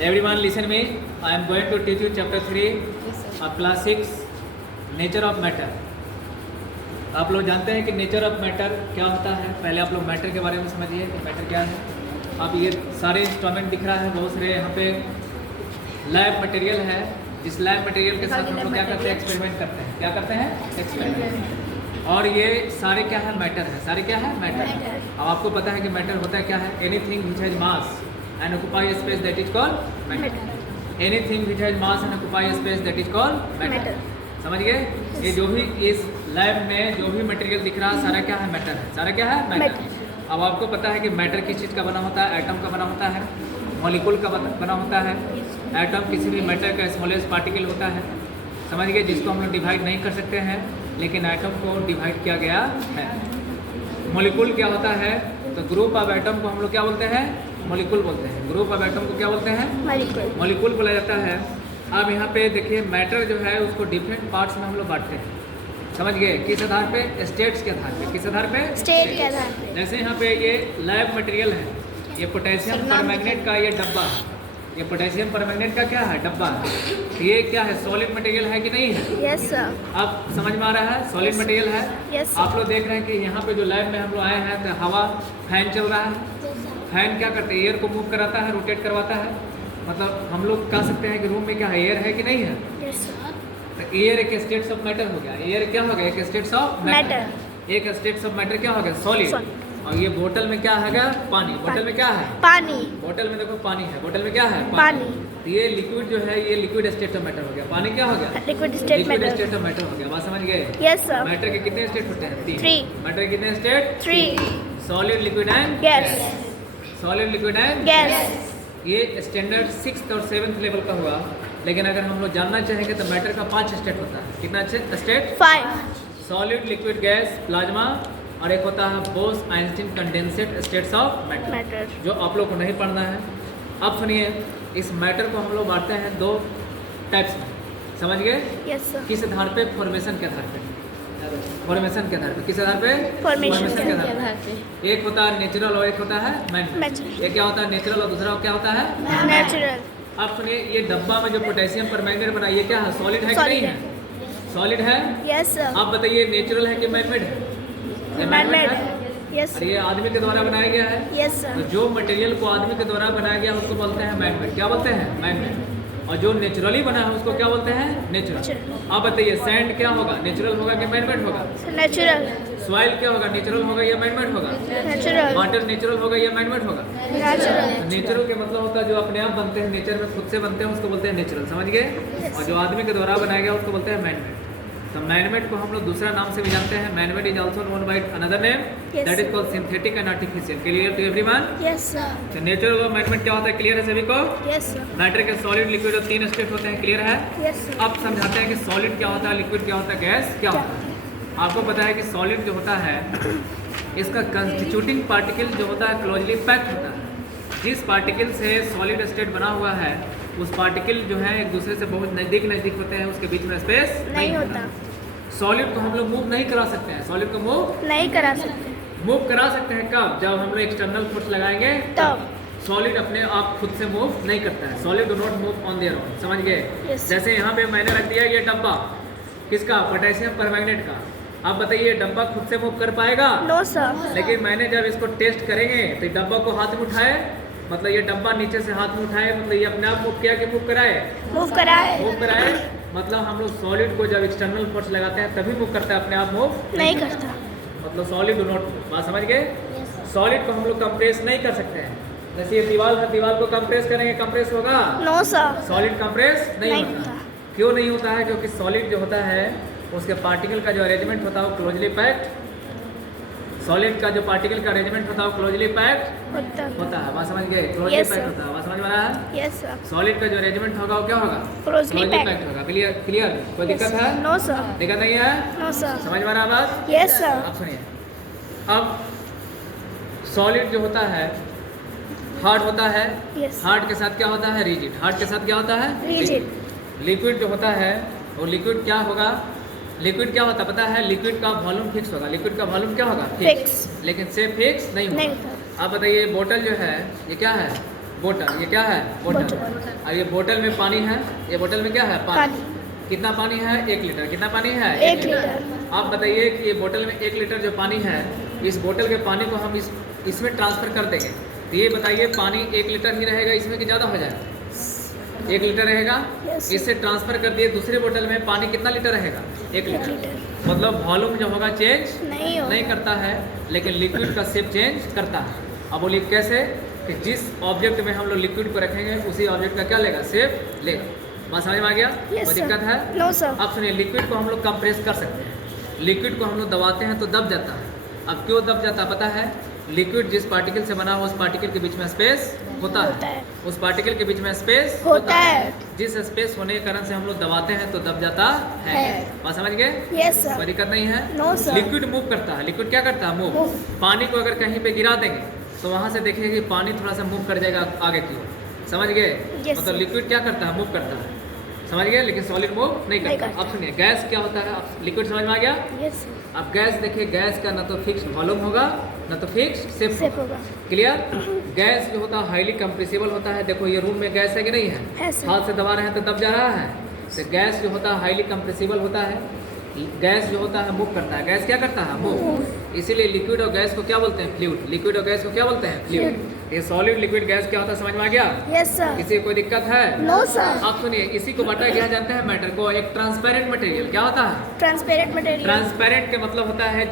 Everyone listen me. I am going to teach you chapter 3 of class 6 nature of matter. आप लोग जानते हैं कि नेचर ऑफ मैटर क्या होता है। पहले आप लोग मैटर के बारे में समझिए कि मैटर क्या है। अब ये सारे इंस्ट्रूमेंट दिख रहा है, बहुत सारे यहाँ पे लैब मटेरियल है। इस लैब मटेरियल के साथ हम लोग क्या करते हैं, एक्सपेरिमेंट करते हैं। क्या करते हैं? एक्सपेरिमेंट। और ये सारे क्या है? मैटर है। सारे क्या है? मैटर। अब आपको पता है कि मैटर होता है क्या है? Anything which has mass and occupy space that is called matter. Anything which has mass and occupy space that is called matter. समझ गए? ये जो भी इस लैब में जो भी मटेरियल दिख रहा है सारा क्या है? मैटर है। सारा क्या है? मैटर। अब आपको पता है कि मैटर किस चीज़ का बना होता है? एटम का बना होता है, मॉलिक्यूल का बना होता है। एटम किसी भी मैटर का स्मॉलेस्ट पार्टिकल होता है, समझ गए, जिसको हम लोग डिवाइड नहीं कर सकते हैं, लेकिन एटम को डिवाइड किया गया है। मॉलिक्यूल क्या होता है? तो ग्रुप ऑफ एटम को हम लोग क्या बोलते हैं? मॉलिक्यूल बोलते हैं। ग्रुप ऑफ एटम को क्या बोलते हैं? मॉलिक्यूल बोला जाता है। अब यहाँ पे देखिए मैटर जो है उसको डिफरेंट पार्ट्स में हम लोग बांटते हैं, समझ गए? किस आधार पे? स्टेट्स के आधार पे। किस आधार पे? स्टेट के आधार पे। जैसे यहाँ पे ये लैब मटेरियल है, ये पोटेशियम परमैंगनेट का ये डब्बा है। ये पोटेशियम परमैंगनेट का क्या है? डब्बा है। ये क्या है? सॉलिड मटेरियल है कि नहीं है? Yes sir. अब समझ में आ रहा है? सॉलिड मटेरियल है। यस। आप लोग देख रहे हैं कि यहाँ पे जो लैब में हम लोग आए हैं तो हवा, फैन चल रहा है। फैन क्या करते हैं? एयर को मूव कराता है, रोटेट करवाता है। मतलब हम लोग कह सकते हैं कि रूम में क्या है? एयर है कि नहीं है? Yes sir. तो एयर एक स्टेट्स ऑफ मैटर हो गया। एयर क्या हो गया? एक स्टेट्स ऑफ मैटर। एक स्टेट्स ऑफ मैटर क्या हो गया? सॉलिड। और ये बोतल में क्या है? पानी। बोतल में क्या है? पानी। बोतल में देखो पानी है। बोतल में क्या है? पानी। तो ये लिक्विड जो है ये लिक्विड स्टेट ऑफ मैटर हो गया। पानी क्या हो गया? Liquid state matter. State of matter हो गया। बात समझ गए? Yes sir. मैटर के कितने स्टेट होते हैं? 3। मैटर के कितने state? 3। Solid, liquid and gas. Solid, liquid and gas. ये स्टैंडर्ड 6th और 7th लेवल का हुआ। लेकिन अगर हम लोग जानना चाहेंगे तो मैटर का 5 स्टेट होता है। कितना state? 5। Solid, liquid, gas, plasma, और एक होता है Bose Einstein condensate states of matter, जो आप लोग को नहीं पढ़ना है। अब सुनिए, इस मैटर को हम लोग बांटते हैं 2 टाइप्स में, समझ गए? Yes sir. किस आधार पे? फॉर्मेशन के आधार पे। फॉर्मेशन के आधार पे। किस आधार पे? फॉर्मेशन के आधार आधार पे। पे। एक होता है नेचुरल और एक होता है मैन। एक क्या होता है? नेचुरल, और दूसरा क्या होता है? नेचुरल। अब सुनिए, ये डब्बा में जो पोटेशियम परमैंगनेट बना, ये क्या है? सॉलिड है कि नहीं है? सॉलिड है। Yes sir. आप बताइए नेचुरल है कि मैनमेड है? मैनमेड। यस और ये आदमी के द्वारा बनाया गया है। यस तो सर। जो मटेरियल को आदमी के द्वारा बनाया गया उसको बोलते हैं मैनमेड। क्या बोलते हैं? मैनमेड। और जो नेचुरली बना है उसको क्या बोलते हैं? नेचुरल। आप बताइए सैंड क्या होगा? नेचुरल होगा कि मैनमेड होगा? नेचुरल। सॉइल क्या होगा? नेचुरल होगा या मैनमेड होगा? नेचुरल। वाटर नेचुरल होगा या मैनमेड होगा? नेचुरल। नेचुरल के मतलब होता है जो अपने आप बनते हैं, नेचर में खुद से बनते हैं, उसको बोलते हैं नेचुरल, समझ गए? और जो आदमी के द्वारा बनाया गया उसको बोलते हैं मैनमेड। तो मैनमेड को हम लोग दूसरा नाम से भी जानते हैं। Manmade is also known by another name that is called synthetic and artificial. Clear to everyone? Yes sir. तो नेचुरल और मैनमेड क्या होता है? क्लियर है सभी को? Yes sir. मैटर के सॉलिड, लिक्विड और 3 स्टेट होते हैं। क्लियर है? Yes sir. अब समझाते हैं कि सॉलिड क्या होता है, लिक्विड क्या होता है, गैस क्या होता है। आपको पता है कि सॉलिड जो होता है इसका कंस्टिट्यूटिंग पार्टिकल जो होता है क्लोजली पैक्ड होता है। जिस पार्टिकल से सॉलिड स्टेट बना हुआ है उस पार्टिकल जो है एक दूसरे से बहुत नज़दीक होते हैं, उसके बीच में स्पेस नहीं होता। सॉलिड को हम लोग मूव नहीं करा सकते हैं। सॉलिड को मूव नहीं करा सकते। मूव करा सकते हैं कब? जब हम लोग एक्सटर्नल फोर्स लगाएंगे तब। सॉलिड अपने आप खुद से मूव नहीं करता है। Solid do not move on their own, समझ गए? Yes. जैसे यहाँ पे मैंने रख दिया ये डब्बा, किसका? पोटेशियम परमैंगनेट का। आप बताइए डब्बा खुद से मूव कर पाएगा? No sir. लेकिन मैंने जब इसको टेस्ट करेंगे तो डब्बा को हाथ में उठाए, मतलब ये डब्बा नीचे से हाथ में उठाए, मतलब ये अपने आप मूव किया कि मूव कराए? मूव कराए। मूव कराए। मतलब हम लोग सॉलिड को जब एक्सटर्नल फोर्स लगाते हैं तभी मूव करता है, अपने आप मूव नहीं करता। मतलब सॉलिड डू नॉट मूव। बात समझ गए? सॉलिड को हम लोग कंप्रेस नहीं कर सकते हैं। जैसे ये दीवार है, दीवार को कंप्रेस करेंगे, कंप्रेस होगा? No sir. सॉलिड कंप्रेस नहीं होता। क्यों नहीं होता है? क्योंकि सॉलिड जो होता है उसके पार्टिकल का जो अरेंजमेंट होता है वो क्लोजली पैक्ड। सॉलिड का जो पार्टिकल का अरेंजमेंट होता है वो क्लोजली पैक्ड होता है। बात समझ गए? क्लोजली पैक्ड होता है। बात समझ में आ रहा है? Yes sir. सॉलिड का जो अरेंजमेंट होगा वो क्या होगा? क्लोजली पैक्ड होगा। क्लियर? कोई दिक्कत है? No sir. दिक्कत नहीं है? No sir. समझ में आ रहा है बात? Yes sir. अब सुनिए, अब सॉलिड जो होता है हार्ड होता है। यस। हार्ड के साथ क्या होता है? रिजिड। हार्ड के साथ क्या होता है? रिजिड। लिक्विड जो होता है वो लिक्विड क्या होगा? लिक्विड क्या होता है पता है? लिक्विड का वॉल्यूम फिक्स होगा। लिक्विड का वॉल्यूम क्या होगा? फिक्स। लेकिन से फिक्स नहीं होगा। आप बताइए बोतल जो है ये क्या है? बोतल, ये क्या है? बोतल। बोतल। और ये बोतल में पानी है, ये बोतल में क्या है? पानी। कितना पानी है? 1 लीटर। कितना पानी है? 1 लीटर। आप बताइए कि ये बोतल में 1 लीटर जो पानी है, इस बोतल के पानी को हम इसमें ट्रांसफ़र कर देंगे, तो ये बताइए पानी 1 लीटर ही रहेगा इसमें कि ज़्यादा हो जाएगा? 1 लीटर रहेगा। Yes. इससे ट्रांसफ़र कर दिए दूसरे बोतल में, पानी कितना लीटर रहेगा? 1 लीटर। मतलब वॉल्यूम जो होगा चेंज नहीं करता है, लेकिन लिक्विड का शेप चेंज करता है। अब बोलिए कैसे? कि जिस ऑब्जेक्ट में हम लोग लिक्विड को रखेंगे उसी ऑब्जेक्ट का क्या लेगा? शेप लेगा। बात समझ में आ गया? कोई दिक्कत है? No sir. अब सुनिए, लिक्विड को हम लोग कंप्रेस कर सकते हैं। लिक्विड को हम लोग दबाते हैं तो दब जाता है। अब क्यों दब जाता है पता है? लिक्विड जिस पार्टिकल से बना हो उस पार्टिकल के बीच में स्पेस होता है। उस पार्टिकल के बीच में स्पेस होता है। जिस स्पेस होने के कारण से हम लोग दबाते हैं तो दब जाता है। बात समझ गए? Yes sir. कोई दिक्कत नहीं है? No sir. लिक्विड मूव करता है। लिक्विड क्या करता है? मूव। पानी को अगर कहीं पे गिरा देंगे तो वहाँ से देखिए कि पानी थोड़ा सा मूव कर जाएगा आगे की ओर। समझ गए? Yes, मतलब sir. लिक्विड क्या करता है? मूव करता है। समझ गए? लेकिन सॉलिड मूव नहीं करता। करता। अब सुनिए, गैस क्या होता है? अब लिक्विड समझ में आ गया? यस अब गैस देखिए, गैस का ना तो फिक्स वॉल्यूम होगा ना तो फिक्स शेप सेफ होगा। होगा। क्लियर? गैस जो होता है हाईली कंप्रेसिबल होता है। देखो ये रूम में गैस है कि नहीं है? है सर। हाथ से दबा रहे हैं तो दब जा रहा है। तो गैस जो होता है हाईली कंप्रेसिबल होता है। गैस जो होता है मूव करता है। गैस क्या करता है? मूव। इसीलिए लिक्विड और गैस को क्या बोलते हैं? फ्लूइड। लिक्विड और गैस को क्या बोलते हैं? फ्लूइड। ये सॉलिड, लिक्विड, गैस क्या होता है समझ में आ गया? Yes sir. किसी को कोई दिक्कत है? No sir. आप सुनिए, इसी को बांटा गया जानते हैं मैटर को, एक ट्रांसपेरेंट मटेरियल। क्या होता है? Transparent material. ट्रांसपेरेंट के मतलब होता है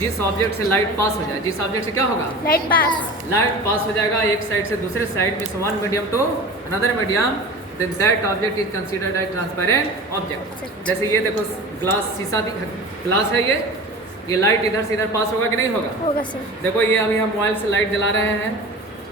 जिस ऑब्जेक्ट से लाइट पास हो जाए। जिस ऑब्जेक्ट से क्या होगा? Light pass. लाइट पास हो जाएगा एक साइड से दूसरे साइड में, one medium to another medium, then that object is considered as transparent object. जैसे ये देखो ग्लास, शीशा ग्लास है, ये लाइट इधर से इधर पास होगा कि नहीं होगा? होगा सर। देखो ये अभी हम मोबाइल से लाइट जला रहे हैं,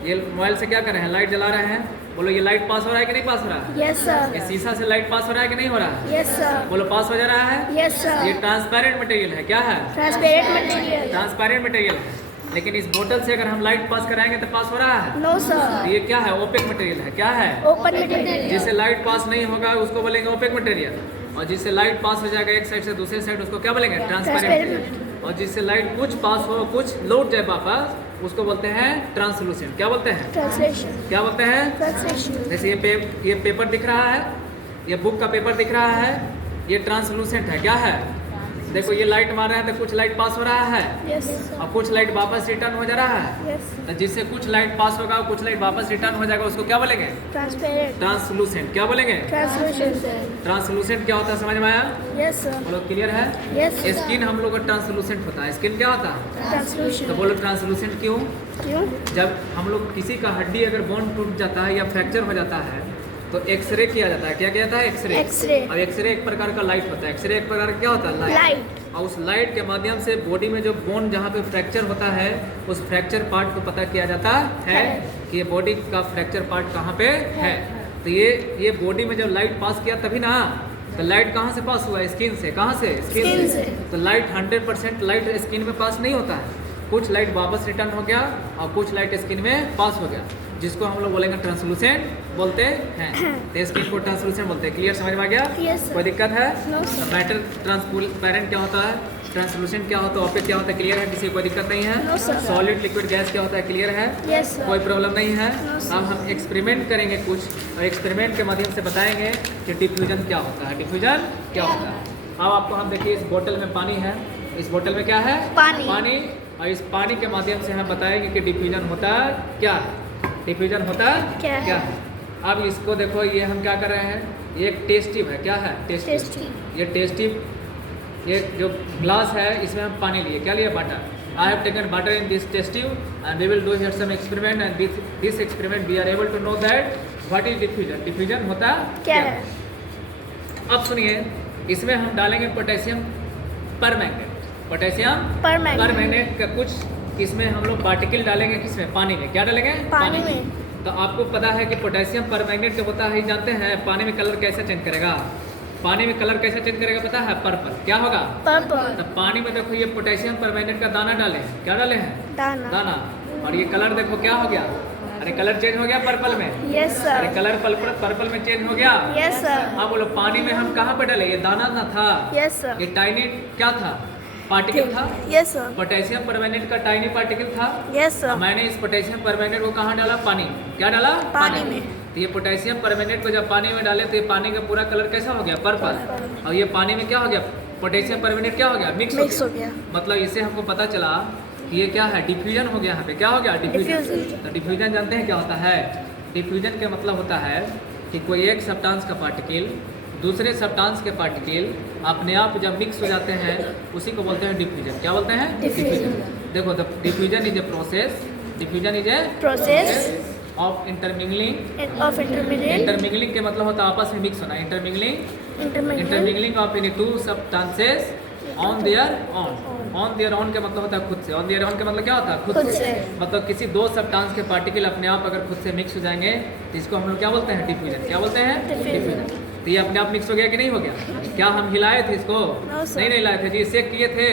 ये मोबाइल से क्या कर रहे हैं? लाइट जला रहे हैं। बोलो ये लाइट पास हो रहा है कि नहीं पास हो रहा है? Yes sir. ये शीशा से लाइट पास हो रहा है कि नहीं हो रहा है? Yes sir. बोलो पास हो जा रहा है? Yes sir. ये ट्रांसपेरेंट मटेरियल है। क्या है? Transparent material. ट्रांसपेरेंट मटेरियल है। लेकिन इस बोतल से अगर हम लाइट पास कराएंगे तो पास हो रहा है? No sir. तो ये क्या है? ओपेक मटेरियल है। क्या है? Open material. जिससे लाइट पास नहीं होगा उसको बोलेंगे ओपेक मटेरियल, और जिससे लाइट पास हो जाएगा एक साइड से दूसरे साइड उसको क्या बोलेंगे? Transparent material. और जिससे लाइट कुछ पास हो कुछ लौट जाए वापस उसको बोलते हैं ट्रांसलूसेंट। क्या बोलते हैं? ट्रांसलेशन। क्या बोलते हैं? ट्रांसलेशन। जैसे ये पेपर दिख रहा है, ये बुक का पेपर दिख रहा है, ये ट्रांसलूसेंट है। क्या है? देखो ये लाइट मार रहा है तो कुछ लाइट पास हो रहा है यस और कुछ लाइट वापस रिटर्न हो जा रहा है। यस। तो जिससे कुछ लाइट पास होगा कुछ लाइट वापस रिटर्न हो जाएगा उसको क्या बोलेंगे? ट्रांसपेरेंट। ट्रांसलूसेंट। क्या बोलेंगे? ट्रांसलूशन। ट्रांसलूसेंट क्या होता है समझ में आया? Yes sir. बोलो क्लियर है? यस। स्किन हम लोग का ट्रांसलूसेंट होता है। स्किन क्या होता है? तो ट्रांसलूशन। बोलो ट्रांसलूसेंट क्यों? क्यों? जब हम लोग किसी का हड्डी अगर बोन टूट जाता है या फ्रैक्चर हो जाता है तो एक्सरे किया जाता है। क्या किया जाता है? एक्सरे। एक्सरे। और एक्सरे एक प्रकार का लाइट होता है। एक्सरे एक प्रकार का क्या होता है? लाइट। और उस लाइट के माध्यम से बॉडी में जो बोन जहाँ पे फ्रैक्चर होता है उस फ्रैक्चर पार्ट को पता किया जाता है कि ये बॉडी का फ्रैक्चर पार्ट कहाँ पे है। तो ये बॉडी में जब लाइट पास किया तभी ना, तो लाइट कहाँ से पास हुआ? स्किन से। कहाँ से? स्किन से। तो लाइट 100% लाइट स्किन में पास नहीं होता है। कुछ लाइट वापस रिटर्न हो गया और कुछ लाइट स्किन में पास हो गया, जिसको हम लोग बोलेंगे ट्रांसलूसेंट बोलते हैं। तो स्किन को ट्रांसलूसेंट बोलते हैं। क्लियर समझ में आ गया? Yes, sir. कोई दिक्कत है? No, sir. मैटर ट्रांसपेरेंट क्या होता है, ट्रांसलूसेंट क्या होता है, ओपेक क्या होता है, क्लियर है? किसी को कोई दिक्कत नहीं है? No, sir. Solid liquid gas क्या होता है, क्लियर है? Yes, sir. कोई प्रॉब्लम नहीं है? No, sir. अब हम एक्सपेरिमेंट करेंगे कुछ, और एक्सपेरिमेंट के माध्यम से बताएंगे कि डिफ्यूजन क्या होता है। डिफ्यूजन क्या होता है? अब आपको हम देखिए, इस बोतल में पानी है, इस बोतल में क्या है? पानी। और इस पानी के माध्यम से हम बताएंगे कि डिफ्यूजन होता क्या है। डिफ्यूजन होता क्या है? अब इसको देखो, ये हम क्या कर रहे हैं, ये एक टेस्ट ट्यूब है। क्या है? Test test tube. ये टेस्ट ट्यूब, ये जो ग्लास है इसमें हम पानी लिए। क्या लिए? Butter. I have taken butter in this test tube and we will do here some experiment and this experiment we are able to know that what is diffusion. Diffusion होता क्या है? अब सुनिए, इसमें हम डालेंगे potassium permanganate. Potassium permanganate. Permanganate का कुछ इसमें हम लोग पार्टिकल डालेंगे। किसमें? पानी में। क्या डालेंगे? पानी में। तो आपको पता है कि पोटेशियम परमैंगनेट जो होता है, जानते हैं पानी में कलर कैसे चेंज करेगा? पानी में कलर कैसे चेंज करेगा पता है? पर्पल। क्या होगा? पर्पल। तो पानी में देखो, ये पोटेशियम परमैंगनेट का दाना डाले हैं। क्या डाले हैं? दाना। दाना। और ये कलर देखो क्या हो गया? अरे कलर चेंज हो गया पर्पल में। यस अरे सर। कलर पर्पल में चेंज हो गया। Yes sir. हाँ बोलो, पानी में हम कहाँ पे डाले? ये दाना ना था, यस सर। ये टाइनी क्या था? पार्टिकल था, Yes, sir. पोटेशियम परमैंगनेट का टाइनी पार्टिकल था। Yes, sir. मैंने इस पोटेशियम परमैंगनेट को कहाँ डाला? पानी। क्या डाला? पानी में। तो ये पोटेशियम परमैंगनेट को जब पानी में डाले तो ये पानी का पूरा कलर कैसा हो गया? पर्पल। और ये पानी में क्या हो गया? पोटेशियम परमैंगनेट क्या हो गया? Mix हो गया। मतलब इससे हमको पता चला कि ये क्या है? डिफ्यूजन हो गया। यहाँ पे क्या हो गया? डिफ्यूजन। Diffusion। तो डिफ्यूजन जानते हैं क्या होता है? डिफ्यूजन का मतलब होता है कि कोई एक सब्सटेंस का पार्टिकल दूसरे सब्सटेंस के पार्टिकल अपने आप जब मिक्स हो जाते हैं उसी को बोलते हैं डिफ्यूजन। क्या बोलते हैं? Diffusion। देखो, the diffusion is a process. Diffusion is a Process of intermingling. of intermediate intermingling के मतलब होता है आपस में मिक्स होना। Intermingling intermediate intermingling of any two substances on their on. On their on का मतलब होता है खुद से। ऑन देयर ऑन का मतलब क्या होता है? खुद से। मतलब किसी दो सब्सटेंस के पार्टिकल अपने आप अगर खुद से मिक्स हो जाएंगे तो इसको हम लोग क्या बोलते हैं? डिफ्यूजन। क्या बोलते हैं? Diffusion। तो ये अपने आप मिक्स हो गया कि नहीं हो गया? क्या हम हिलाए थे इसको? No, sir। नहीं हिलाए थे जी। चेक किए थे?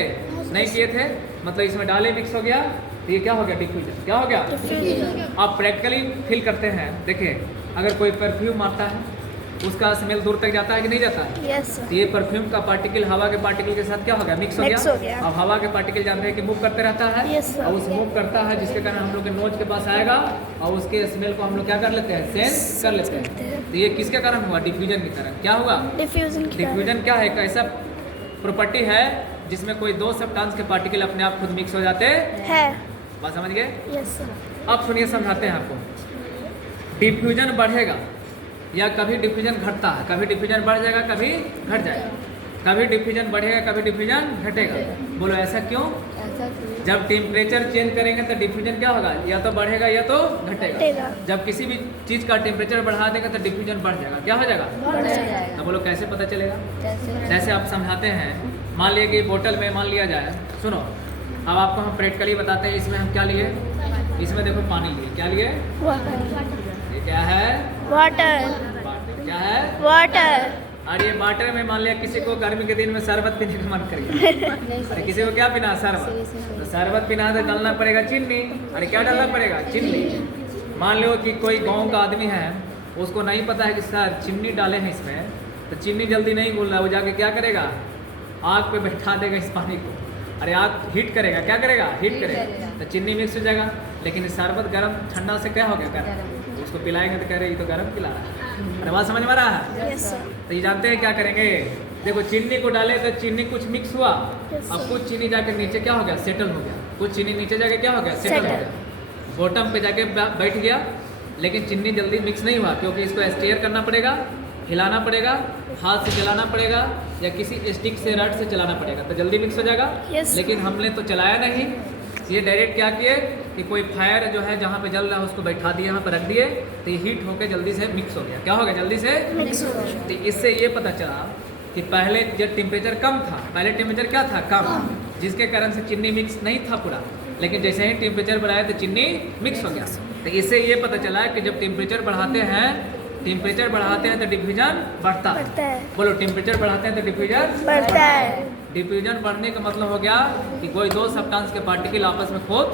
नहीं किए थे। मतलब इसमें डाले मिक्स हो गया तो ये क्या हो गया? डिफ्यूजन। क्या हो गया? Diffusion। आप प्रैक्टिकली फील करते हैं। देखिए, अगर कोई परफ्यूम आता है उसका स्मेल दूर तक जाता है कि नहीं जाता है? Yes, sir. तो ये परफ्यूम का पार्टिकल हवा के पार्टिकल के साथ क्या हो गया? मिक्स Mix हो गया। अब हवा के पार्टिकल जानते हैं कि मूव करते रहता है। Yes, sir. और उस मूव करता है जिसके कारण हम लोग के नोज के पास आएगा और उसके स्मेल को हम लोग क्या कर लेते हैं? सेंस कर लेते हैं। तो ये किसके कारण हुआ? डिफ्यूजन के कारण। क्या हुआ? Diffusion की डिफ्यूजन क्या है? एक ऐसा प्रॉपर्टी है जिसमें कोई दो सब्सटेंस के पार्टिकल अपने आप खुद मिक्स हो जाते हैं। है। बात समझ गए? Yes, sir. अब सुनिए, समझाते हैं आपको। डिफ्यूजन बढ़ेगा या कभी डिफ्यूजन घटता है। कभी डिफ्यूजन बढ़ जाएगा, कभी घट जाएगा। कभी डिफ्यूजन बढ़ेगा, कभी डिफ्यूजन घटेगा। बोलो ऐसा क्यों? जब टेम्परेचर चेंज करेंगे तो डिफ्यूजन क्या होगा? या तो बढ़ेगा या तो घटेगा। घटेगा। जब किसी भी चीज़ का टेम्परेचर बढ़ा देगा तो डिफ्यूजन बढ़ जाएगा। क्या हो जाएगा? बढ़ जाएगा। तो बोलो कैसे पता चलेगा? जैसे आप समझाते हैं। मान लिया कि बोतल में मान लिया जाए, सुनो, अब आपको हम प्रैक्टिकली बताते हैं। इसमें हम क्या लिए? इसमें देखो पानी लिए। क्या लिए? ये क्या है? Water. वाटर। क्या है? Water. और ये वाटर में मान लिया किसी को गर्मी के दिन में शरबत पीने का मन करेगा। अरे किसी को क्या पीना? शरबत। तो शरबत पीना है तो डालना पड़ेगा चीनी। अरे क्या डालना पड़ेगा? चीनी। मान लो कि कोई गांव का आदमी है, उसको नहीं पता है कि सर चीनी डाले हैं इसमें, तो चीनी जल्दी नहीं घुल रहा। वो जाके क्या करेगा? आग पे बैठा देगा इस पानी को। अरे आग हीट करेगा। क्या करेगा? हीट करेगा तो चीनी मिक्स हो जाएगा। लेकिन शरबत गर्म ठंडा से क्या हो गया? गर्म। उसको पिलाएंगे तो कह रहे ये तो गर्म पिला रहा है। अरे बात समझ में आ रहा है? Yes, sir. तो ये जानते हैं क्या करेंगे? देखो, चीनी को डाले तो चीनी कुछ मिक्स हुआ। Yes, अब sir. कुछ चीनी जाके नीचे क्या हो गया? सेटल हो गया। कुछ चीनी नीचे जाके क्या हो गया? सेटल हो Settle. गया। बॉटम पे जाके बैठ गया। लेकिन चीनी जल्दी मिक्स नहीं हुआ क्योंकि इसको स्टीयर करना पड़ेगा, हिलाना पड़ेगा, हाथ से चलाना पड़ेगा या किसी स्टिक से रड से चलाना पड़ेगा तो जल्दी मिक्स हो जाएगा। Yes. लेकिन हमने तो चलाया नहीं। ये डायरेक्ट क्या किए कि कोई फायर जो है जहाँ पे जल रहा है उसको बैठा दिए, यहाँ पर रख दिए तो ये हीट होकर जल्दी से मिक्स हो गया। क्या हो गया? जल्दी से Mix हो गया। तो इससे ये पता चला कि पहले जब टेम्परेचर कम था, पहले टेम्परेचर क्या था? कम, जिसके कारण से चीनी मिक्स नहीं था पूरा। लेकिन जैसे ही टेम्परेचर बढ़ाया तो चीनी मिक्स हो गया। तो इससे ये पता चला कि जब टेम्परेचर बढ़ाते हैं तो डिफ्यूजन बढ़ता बढ़ता है। है। बोलो टेम्परेचर बढ़ाते हैं तो डिफ्यूजन बढ़ता है। डिफ्यूजन बढ़ने का मतलब हो गया कि कोई दो सब्सटेंस के पार्टिकल आपस में खुद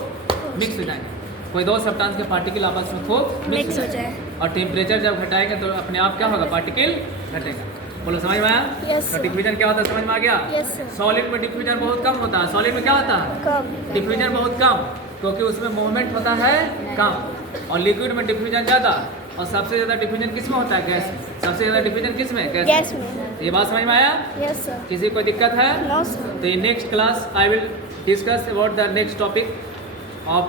मिक्स हो जाएंगे। कोई दो सब्सटेंस के पार्टिकल आपस में खुद Mix हो जाए। और टेम्परेचर जब घटाएंगे तो अपने आप क्या होगा? पार्टिकल घटेगा। बोलो समझ में आया? Yes, तो sir. डिफ्यूजन क्या होता है? समझ में आ गया? Yes, sir. सॉलिड में डिफ्यूजन बहुत कम होता है। सॉलिड में क्या होता है? कब? डिफ्यूजन बहुत कम क्योंकि उसमें मूवमेंट होता है कम। और लिक्विड में डिफ्यूजन ज़्यादा। और सबसे ज़्यादा डिफ्यूजन किस में होता है? गैस में। सबसे ज़्यादा डिफ्यूजन किस में? Gas में। ये बात समझ में आया? Yes, sir. किसी को दिक्कत है? No, sir. तो in next class I will discuss about the next topic of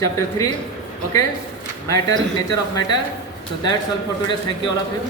chapter 3. Okay, matter, nature of matter. So that's all for today. Thank you all of you.